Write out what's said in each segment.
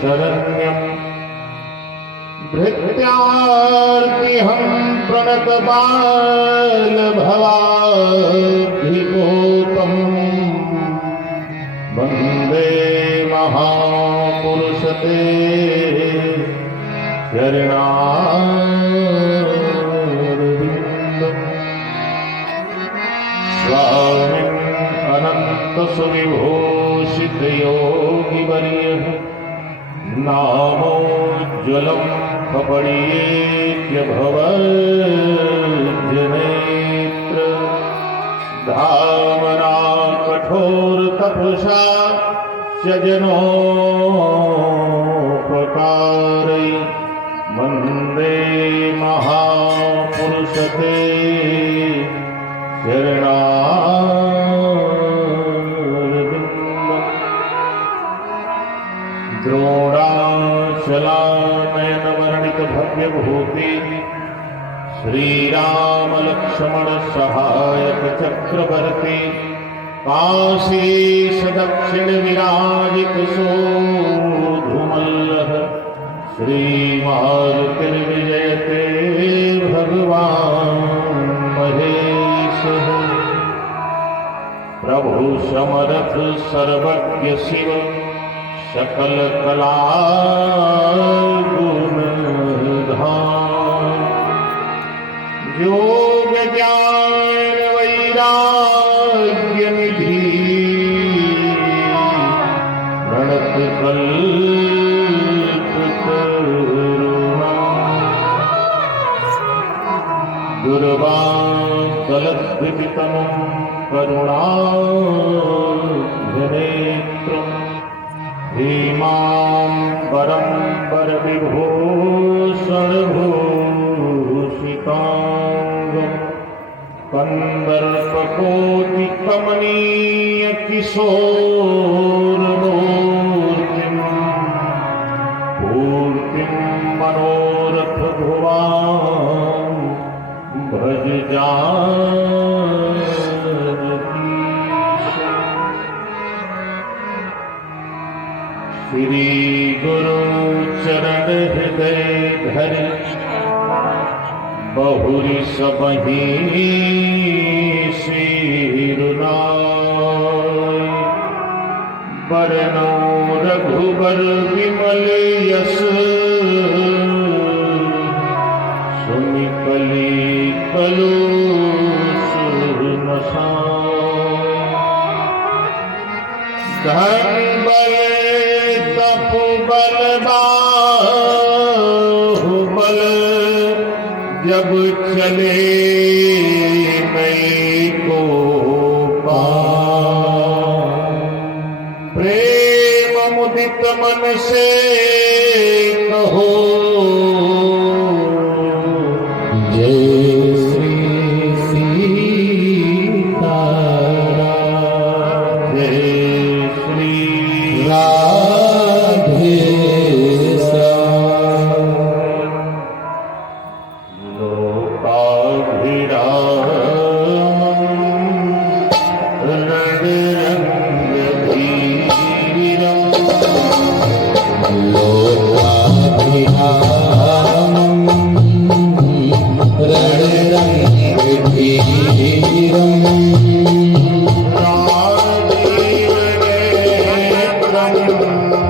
शरण्यम् भृत्यार्तिहं प्रणतबालभवाब्धिपोतम् वन्दे महापुरुषते चरणारविन्दम् स्वामिन् अनन्तसुविभूषितयोगिवर्यः नामोज्ज्वलं कपडीयभवज्जनेत्र धामना कठोरतपसा स्वजनोपकारै वन्दे महापुरुषते चरणारविन्दम् द्रोणाचलानयनवर्णितभव्यभूति श्रीरामलक्ष्मणसहायक चक्रवर्ती काशीसदक्षिणविराजितसोऽधुमल्लः श्रीमारुतिर्विजयते भगवान् महेशः प्रभु समर्थ सर्वज्ञ शिव सकल कला गुणधाम योग ज्ञान वैराग्य निधि प्रणत कल्प करुणा दुर्वांकलद्वितमं करुणाघनेत्रम् भीमाम्बरं परविभूषणभूषिताङ्गं कन्दर्पकोटिकमनीयकिशोरमूर्तिं पूर्तिं मनोरथभुवां भज श्री गुरु चरण हृदय धर बहुरी सबही सिरुनाय बरनो रघुबर विमल यश सुमिकली कलु धन बल बल जब चले मई को प्रेम मुदित मन से कहो जय श्री सीताराम जय श्री राधे राधे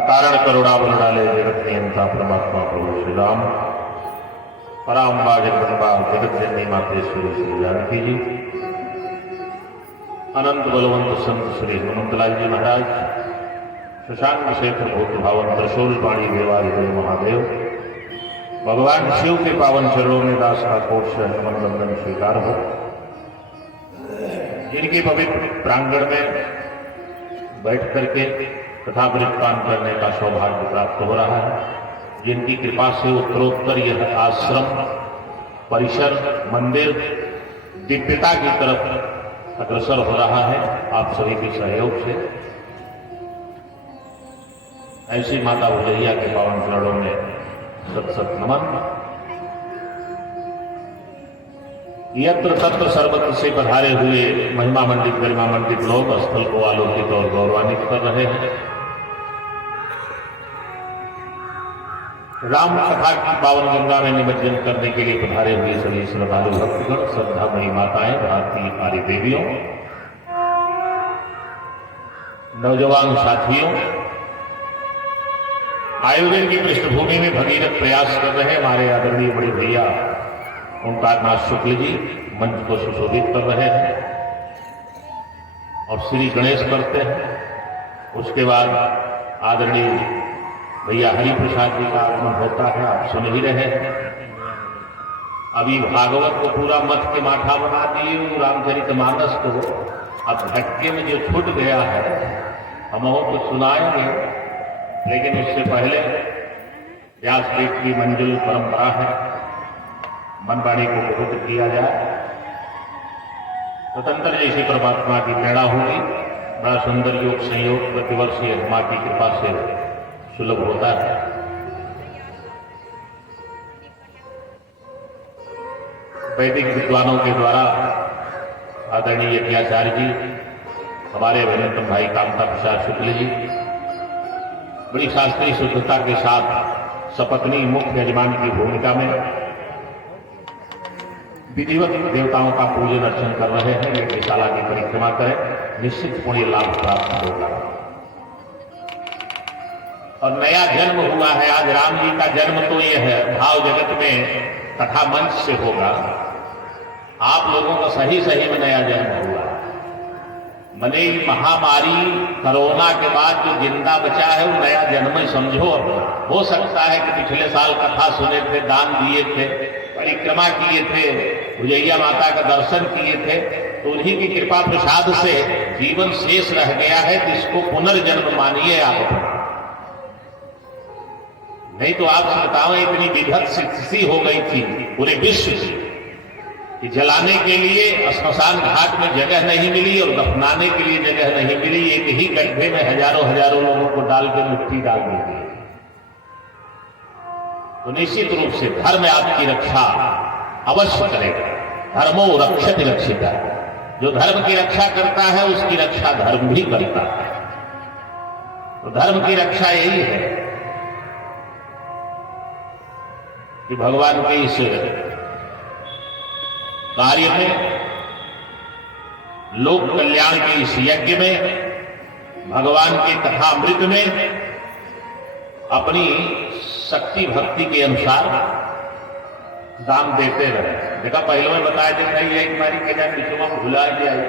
अकारण करुणा बरणाले जगत नियंता परमात्मा प्रभु श्री राम पराम्बा जगदम्बा जगत जननी मातेश्वरी श्री जानकी जी, अनंत बलवंत संत श्री हनुमंतलाल जी महाराज, शशांक शेखर भूत भावन त्रिशूल पाणी देवादिदेव महादेव, भगवान शिव के पावन चरणों में दास का कोट से नमन बंदन स्वीकार हो। जिनके पवित्र प्रांगण में बैठ करके कथा पान करने का सौभाग्य प्राप्त हो रहा है, जिनकी कृपा से उत्तरोत्तर यह आश्रम परिसर मंदिर दिव्यता की तरफ अग्रसर हो रहा है, आप सभी के सहयोग से ऐसी माता उजैया के पावन चरणों में सत सत नमन। यत्र तत्र सर्वत्र से पधारे हुए महिमा मंडित गरिमा मंडित लोग स्थल को आलोकित और गौरवान्वित कर रहे हैं। राम कथा की पावन गंगा में निमज्जन करने के लिए पधारे हुए सभी श्रद्धालु भक्तगण, श्रद्धामयी माताएं, भारतीय आर्य देवियों, नौजवान साथियों, आयोजन की पृष्ठभूमि में भगीरथ प्रयास कर रहे हमारे आदरणीय बड़े भैया ओंकार नाथ शुक्ल जी मंच को सुशोभित कर रहे हैं और श्री गणेश करते हैं। उसके बाद आदरणीय भैया हरिप्रसाद जी का आगमन होता है, आप सुन ही रहे हैं। अभी भागवत को पूरा मत के माठा बना दिए, रामचरितमानस को अब झटके में जो छूट गया है हम तो सुनाएंगे, लेकिन उससे पहले व्यासपीठ की मंजुल परंपरा है, मनवाणी को पवित्र किया जाए। स्वतंत्र जैसी परमात्मा की प्रेरणा होगी, बड़ा सुंदर योग संयोग प्रतिवर्ष ये मां की कृपा से सुलभ होता है। वैदिक विद्वानों के द्वारा आदरणीय यज्ञाचार्य जी, हमारे अभिनंदन भाई कामता प्रसाद शुक्ल जी बड़ी शास्त्रीय शुद्धता के साथ सपत्नी मुख्य यजमान की भूमिका में विधिवत देवताओं का पूजन अर्चन कर रहे हैं। यज्ञशाला की परिक्रमा करें, निश्चित पुण्य लाभ प्राप्त होगा। और नया जन्म हुआ है, आज राम जी का जन्म तो यह है भाव जगत में कथा मंच से होगा। आप लोगों का सही सही में नया जन्म हुआ। मने महामारी कोरोना के बाद जो जिंदा बचा है वो नया जन्म ही समझो अपना। हो सकता है कि पिछले साल कथा सुने थे, दान दिए थे, परिक्रमा किए थे, उजैया माता का दर्शन किए थे, तो उन्हीं की कृपा प्रसाद से जीवन शेष रह गया है, जिसको पुनर्जन्म मानिए आप। नहीं तो आप बताओ इतनी विधत स्थिति हो गई थी पूरे विश्व की कि जलाने के लिए श्मशान घाट में जगह नहीं मिली और दफनाने के लिए जगह नहीं मिली। एक ही गड्ढे में हजारों हजारों लोगों को डाल के मिट्टी डाल दी गई। तो निश्चित रूप से धर्म आपकी रक्षा अवश्य करेगा। धर्मो रक्षति रक्षिता, जो धर्म की रक्षा करता है उसकी रक्षा धर्म भी करता है। तो धर्म की रक्षा यही है कि भगवान के इस कार्य में, लोक कल्याण के इस यज्ञ में, भगवान के कथामृत में अपनी शक्ति भक्ति के अनुसार दान देते रहे। देखा पहले में बताया कि नहीं एक मारी के जाए पिछुआ भुला जाए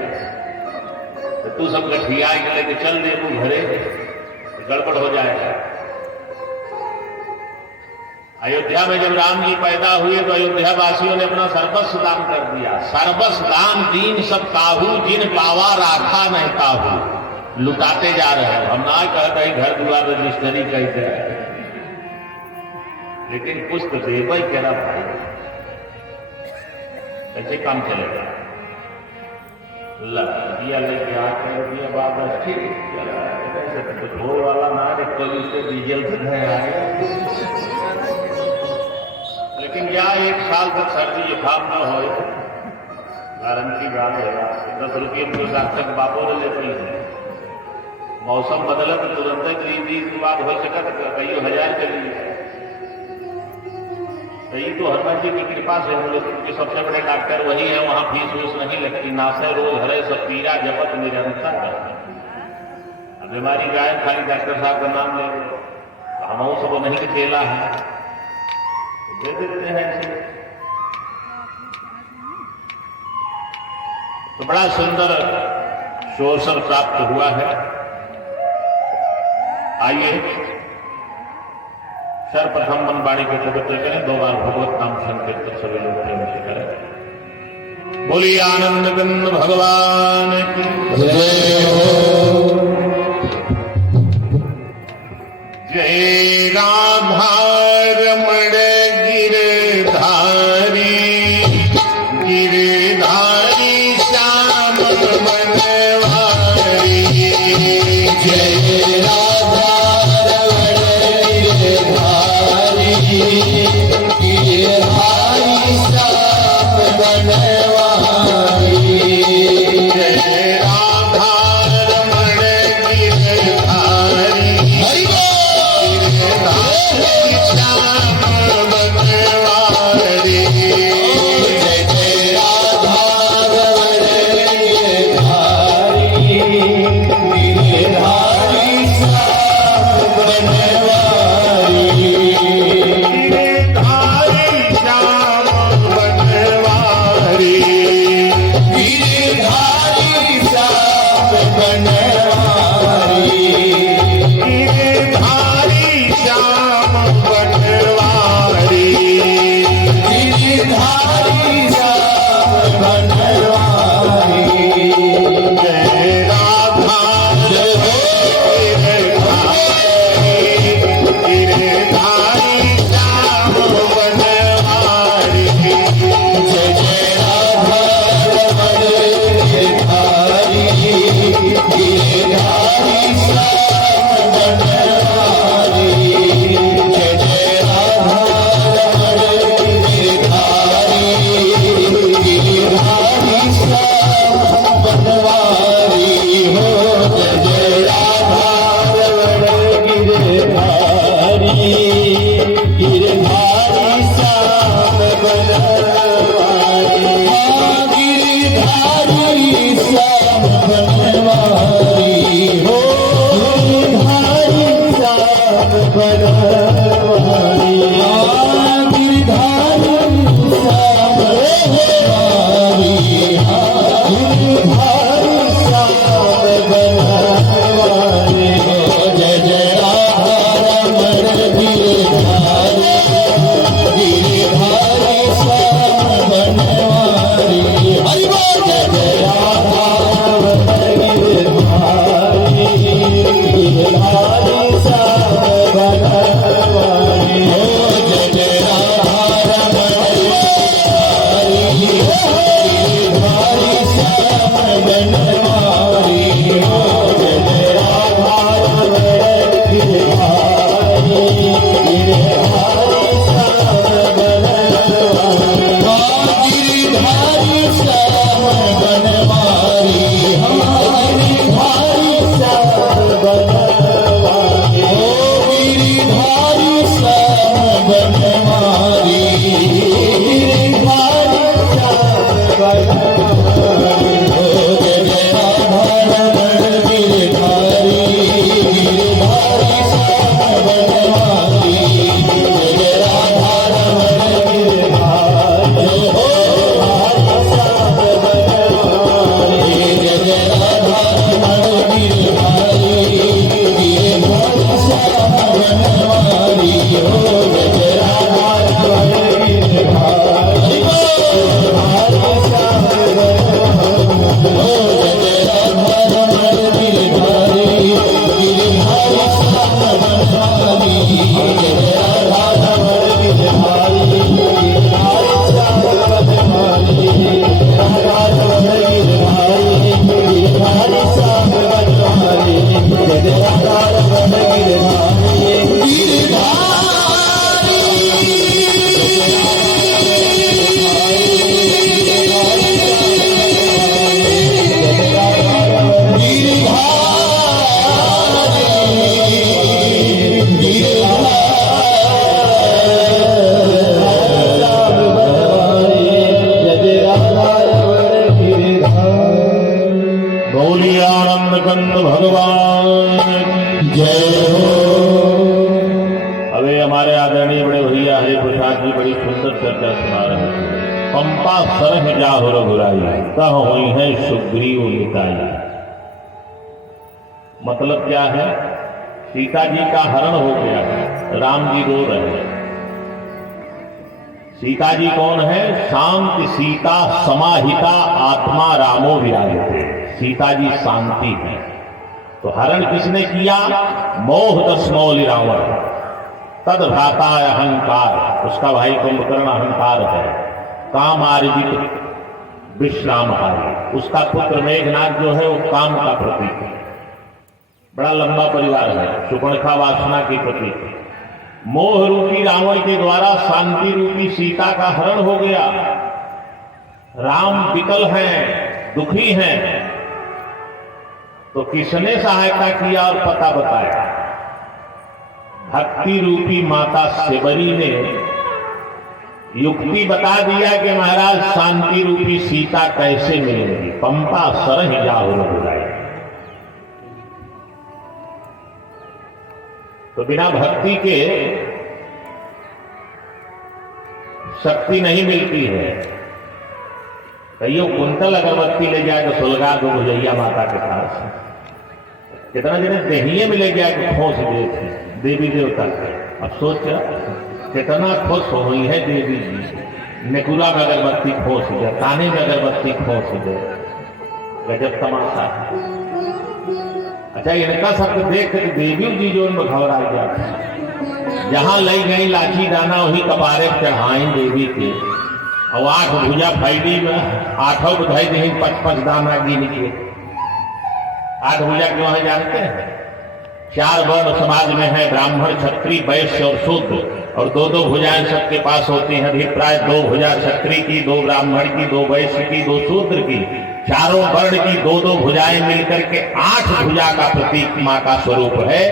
तो तू सब गठिया के लेके चल दे तू घरे, गड़बड़ हो जाएगा। अयोध्या में जब राम जी पैदा हुए तो अयोध्या वासियों ने अपना सर्वस्व दान कर दिया। सर्वस्व दान दीन सब काहू, जिन पावा राखा नहीं काहू। लुटाते जा रहे हैं। हम ना कहते हैं घर द्वार रजिस्ट्री कहते हैं, लेकिन कुछ तो देवा ही कह रहा भाई, ऐसे काम चलेगा। दिया लेके आते दिया बात ठीक कुछ हो वाला ना कोई से डीजल से आए, लेकिन क्या 1 साल तक सर्दी जुकाम न हो, गारंटी बात है। 10 रुपये में तक बापो ने लेते हैं। मौसम बदला तो तुरंत ही बात हो सका तो कई हजार चली है। ये तो हनुमान जी की कृपा से हम लोग के सबसे बड़े डॉक्टर वही है, वहां फीस वीस नहीं लगती। नासे रोज हरे सब पीरा जपत निरंतर। बीमारी गाय खाली डॉक्टर साहब का नाम ले, हम सब नहीं खेला है तो दे देते हैं ऐसे। तो बड़ा सुंदर शोषण प्राप्त हुआ है। आइए सर्वप्रथम मनवाणी के पवित्र करें, 2 बार भगवत नाम संकीर्तन सभी लोग प्रेम से करें। बोलिए आनंद गंध भगवान की जय हो। जय राधा रमण गिरधारी, गिरधारी श्याम मनवारी। जय राधा गिरधारी श्याम बनवारी। जय राधा रमण गिरधारी, गिरधारी श्याम बनवारी। जय जय राधा रमण गिरधारी, गिरधारी श्याम बनवारी। जय कंद भगवान जय हो। अबे हमारे आदरणीय बड़े भैया हरि प्रसाद जी बड़ी सुंदर चर्चा सुना रहे थे। पंपा सरह जाहु रघुराई, कह हुई है सुग्रीव मिताई। मतलब क्या है? सीता जी का हरण हो गया है, राम जी रो रहे हैं। सीता जी कौन है? शांति सीता समाहिता आत्मा रामो विराजते। सीता जी शांति है। तो हरण किसने किया? मोह दशमौलि रावण तद भ्राता अहंकार, उसका भाई कुंभकर्ण अहंकार है। काम आर्जित विश्रामहारी, उसका पुत्र मेघनाथ जो है वो काम का प्रतीक है। बड़ा लंबा परिवार है, सुपर्णखा वासना की प्रतीक। मोह रूपी रावण के द्वारा शांति रूपी सीता का हरण हो गया। राम विकल हैं, दुखी हैं, तो किसने सहायता किया और पता बताया? भक्ति रूपी माता सेवरी ने युक्ति बता दिया कि महाराज शांति रूपी सीता कैसे मिलेगी। पंपा सरह जाहु रघुराई। तो बिना भक्ति के शक्ति नहीं मिलती है। कईयों कुंतल अगरबत्ती ले जाए तो सुलगा दो भुजैया माता के पास। कितना जिन्हें दहिए में ले जाए तो खोस गए थे देवी देवता के। अब सोच कितना खुश हो गई है देवी जी। नेकुरा में अगरबत्ती खोस गया, काने में अगरबत्ती खोस गए। गजब तमाशा। अच्छा, इनका सब देख कर देवी जी जो उनको घबरा गया। जहां लाई गई लाठी दाना वही कपारे चढ़ाई देवी के। और 8 भुजा फैली में 8 बुधाई दही 5-5 दाना गिन के। 8 भुजा क्यों है जानते हैं? 4 वर्ण समाज में है, ब्राह्मण क्षत्रिय वैश्य और शूद्र। और 2-2 भुजाएं सबके पास होती हैं। अभिप्राय 2 भुजा क्षत्रिय की, 2 ब्राह्मण की, 2 वैश्य की, 2 शूद्र की। चारों वर्ण की 2-2 भुजाएं मिलकर के 8 भुजा का प्रतीक मां का स्वरूप है।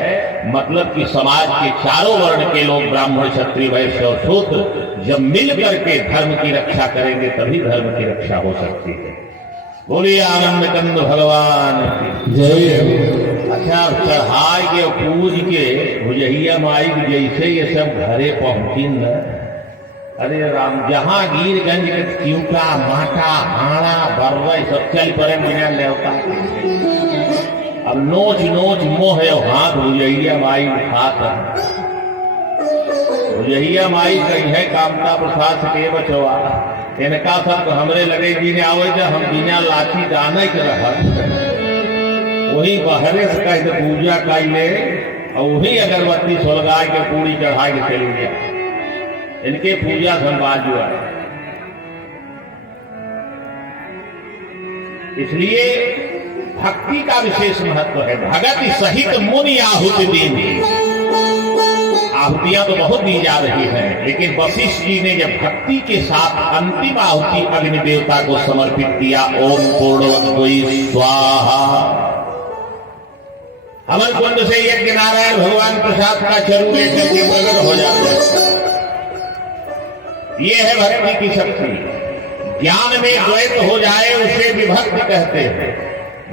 मतलब कि समाज के चारों वर्ण के लोग ब्राह्मण क्षत्रिय वैश्य और शूद्र जब मिल करके धर्म की रक्षा करेंगे तभी धर्म की रक्षा हो सकती है। बोलिए आनंद कंद भगवान जय। अच्छा, चढ़ाई के पूज के भुजैया माई जैसे ये सब घरे पहुंची न, अरे राम, जहां गिरगंज के चिंका माटा हाड़ा बर्रई सब चल पड़े मजा लेवता। अब नोच नोच मोह हाथ भुजैया माई हाथ। भुजैया माई कही है कामता प्रसाद के बचवा। इनका सब हमरे लगे जीने आवे जो हम बिना लाठी दाने के रह वही बहरे से कह पूजा कैले और वही अगरबत्ती सुलगाए के पूरी चढ़ाई के चल गया। इनके पूजा धनबाज हुआ। इसलिए भक्ति का विशेष महत्व है। भगत सहित मुनि आहुति देनी। आहुतियां तो बहुत दी जा रही हैं, लेकिन वशिष्ठ जी ने जब भक्ति के साथ अंतिम आहुति अग्नि देवता को समर्पित किया, ओम पूर्णवद्वै स्वाहा। हवन कुंड से यज्ञ नारायण भगवान प्रसाद का चरु लेकर के प्रकट हो जाते हैं। ये है भक्ति की शक्ति। ज्ञान में द्वैत हो जाए उसे विभक्ति कहते हैं।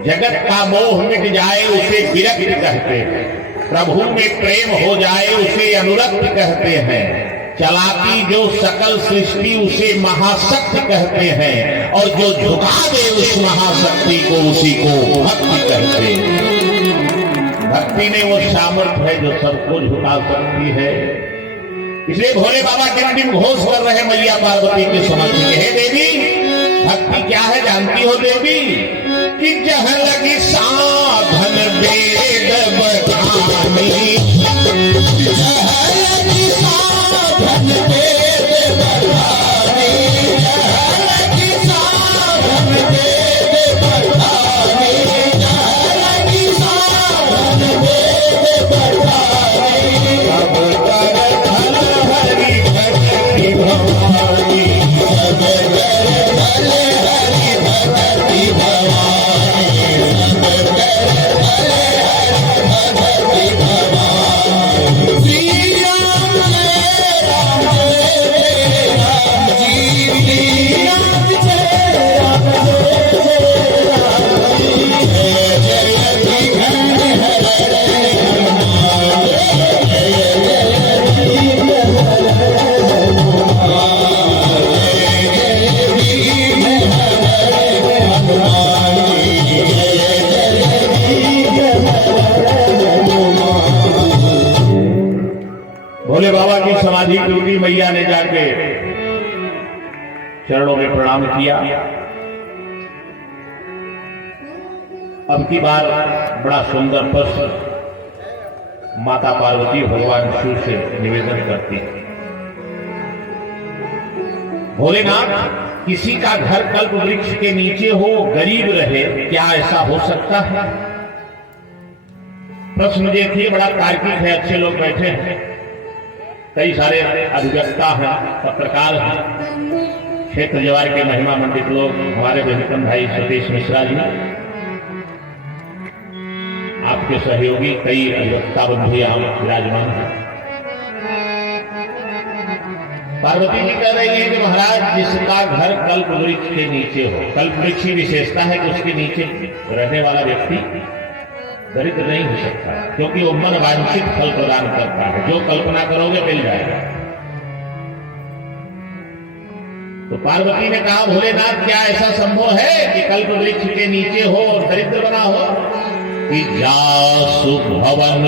जगत का मोह मिट जाए उसे विरक्ति कहते हैं। प्रभु में प्रेम हो जाए उसे अनुरक्त कहते हैं। चलाती जो सकल सृष्टि उसे महाशक्ति कहते हैं। और जो झुका दे उस महाशक्ति को उसी को भक्ति कहते हैं। भक्ति में वो सामर्थ्य है जो सबको झुका सकती है। इसलिए भोले बाबा टिम घोष कर रहे मैया पार्वती के समझ में, हे देवी भक्ति क्या है जानती हो देवी? कि जह लगी साधन वेद बतानी, जह लगी साधन वेद बतानी, जह लगी साधन वेद बतानी, जह लगी साधन वेद बतानी। अब कर धन हरि भक्ति भवानी, सब कर धन हरि भक्ति भवानी, सब कर धन हरि भक्ति भवानी। श्री राम भोले बाबा की समाधि टूटी, मैया ने जाके चरणों में प्रणाम किया। अब की बार बड़ा सुंदर प्रश्न माता पार्वती भगवान शिव से निवेदन करती है। भोलेनाथ, किसी का घर कल्प वृक्ष के नीचे हो, गरीब रहे, क्या ऐसा हो सकता है? प्रश्न देखिए, बड़ा तार्किक है। अच्छे लोग बैठे हैं, कई सारे अधिवक्ता हैं, पत्रकार हैं, क्षेत्र जवार के महिमा मंडित लोग, हमारे विवेकन भाई सतीश मिश्रा जी, आपके सहयोगी कई अधिवक्ता बंधु यहां विराजमान हैं। पार्वती जी कह रही है कि महाराज, जिसका घर कल्प वृक्ष के नीचे हो, कल्प वृक्ष की विशेषता है कि उसके नीचे रहने वाला व्यक्ति दरिद्र नहीं हो सकता, क्योंकि वो मन वांछित फल प्रदान करता है। जो कल्पना करोगे मिल जाएगा। तो पार्वती ने कहा, भोलेनाथ, क्या ऐसा संभव है कि कल्प वृक्ष के नीचे हो और दरिद्र बना हो? कि जासु भवन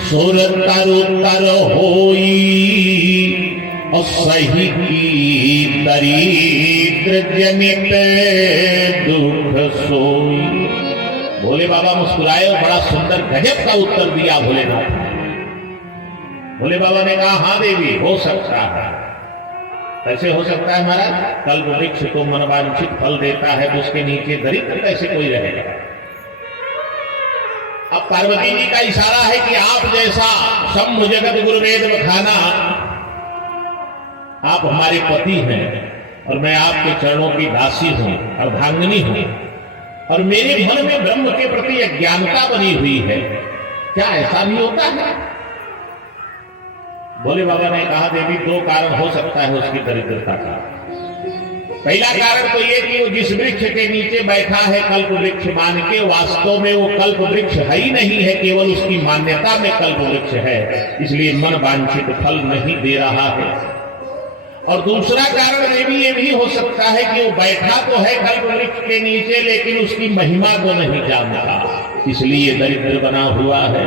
सुर तरु तर होई, और सही की दरिद्र जनित दुख सोई। भोले बाबा मुस्कुराए और बड़ा सुंदर गजब का उत्तर दिया भोलेनाथ। भोले बाबा ने कहा, हां देवी, हो सकता है। कैसे हो सकता है महाराज? कल्प वृक्ष को मनवांछित फल देता है, तो उसके नीचे दरिद्र कैसे कोई रहेगा? अब पार्वती जी का इशारा है कि आप जैसा शंभु जगत गुरुवेद बखाना, आप हमारे पति हैं और मैं आपके चरणों की दासी हूं, अर्धांगिनी हूं, और मेरे मन में ब्रह्म के प्रति अज्ञानता बनी हुई है। क्या ऐसा भी होता है? भोले बाबा ने कहा, देवी, दो कारण हो सकता है उसकी दरिद्रता का। पहला कारण तो ये कि वो जिस वृक्ष के नीचे बैठा है कल्प वृक्ष मान के, वास्तव में वो कल्प वृक्ष है ही नहीं है, केवल उसकी मान्यता में कल्प वृक्ष है, इसलिए मन वांछित फल नहीं दे रहा है। और दूसरा कारण ये भी हो सकता है कि वो बैठा तो है कल्प वृक्ष के नीचे, लेकिन उसकी महिमा को नहीं जानता, इसलिए दरिद्र बना हुआ है।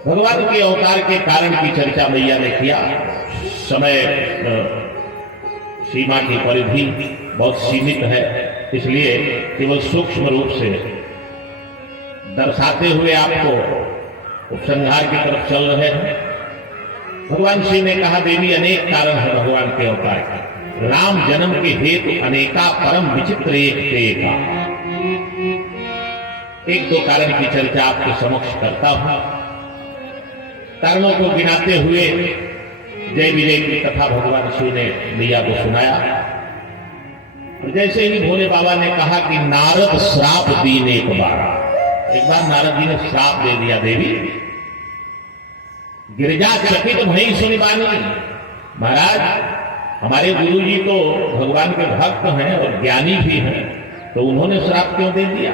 भगवान के अवतार के कारण की चर्चा मैया ने किया। समय सीमा की परिधि बहुत सीमित है, इसलिए केवल सूक्ष्म रूप से दर्शाते हुए आपको उपसंहार की तरफ चल रहे हैं। भगवान शिव ने कहा, देवी, अनेक कारण है भगवान के अवतार के। राम जन्म के हेतु अनेका, परम विचित्र एक का। एक दो कारण की चर्चा आपके समक्ष करता हूं। कारणों को गिनाते हुए जय विजय की कथा भगवान शिव ने मैया को सुनाया। जैसे ही भोले बाबा ने कहा कि नारद श्राप दीन एक बार नारद जी ने श्राप दे दिया। देवी, गिरिजा चकित भई सुनि बानी। महाराज, हमारे गुरु जी तो भगवान के भक्त हैं और ज्ञानी भी हैं, तो उन्होंने श्राप क्यों दे दिया?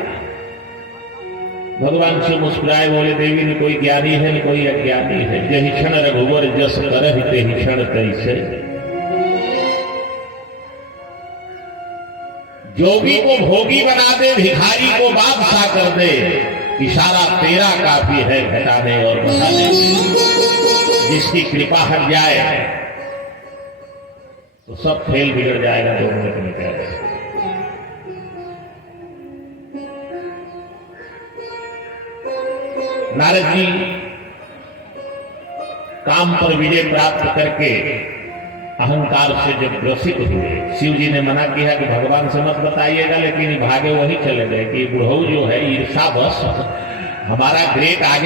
भगवान शिव मुस्कुराए, बोले, देवी, न कोई ज्ञानी है न कोई अज्ञानी है। जहि क्षण रघुवर जस करहि तेहि क्षण तैसे। जोगी को भोगी बना दे, भिखारी को बादशाह कर दे, इशारा तेरा काफी है घटाने और बढ़ाने। जिसकी कृपा हट जाए तो सब खेल बिगड़ जाएगा। 2 मिनट में कह रहे। नारद जी काम पर विजय प्राप्त करके अहंकार से जब ग्रसित हुए, शिव जी ने मना किया कि भगवान से मत बताइएगा, लेकिन भागे वही चले गए कि बुढ़ऊ जो है ईर्षा बस हमारा ग्रेट आगे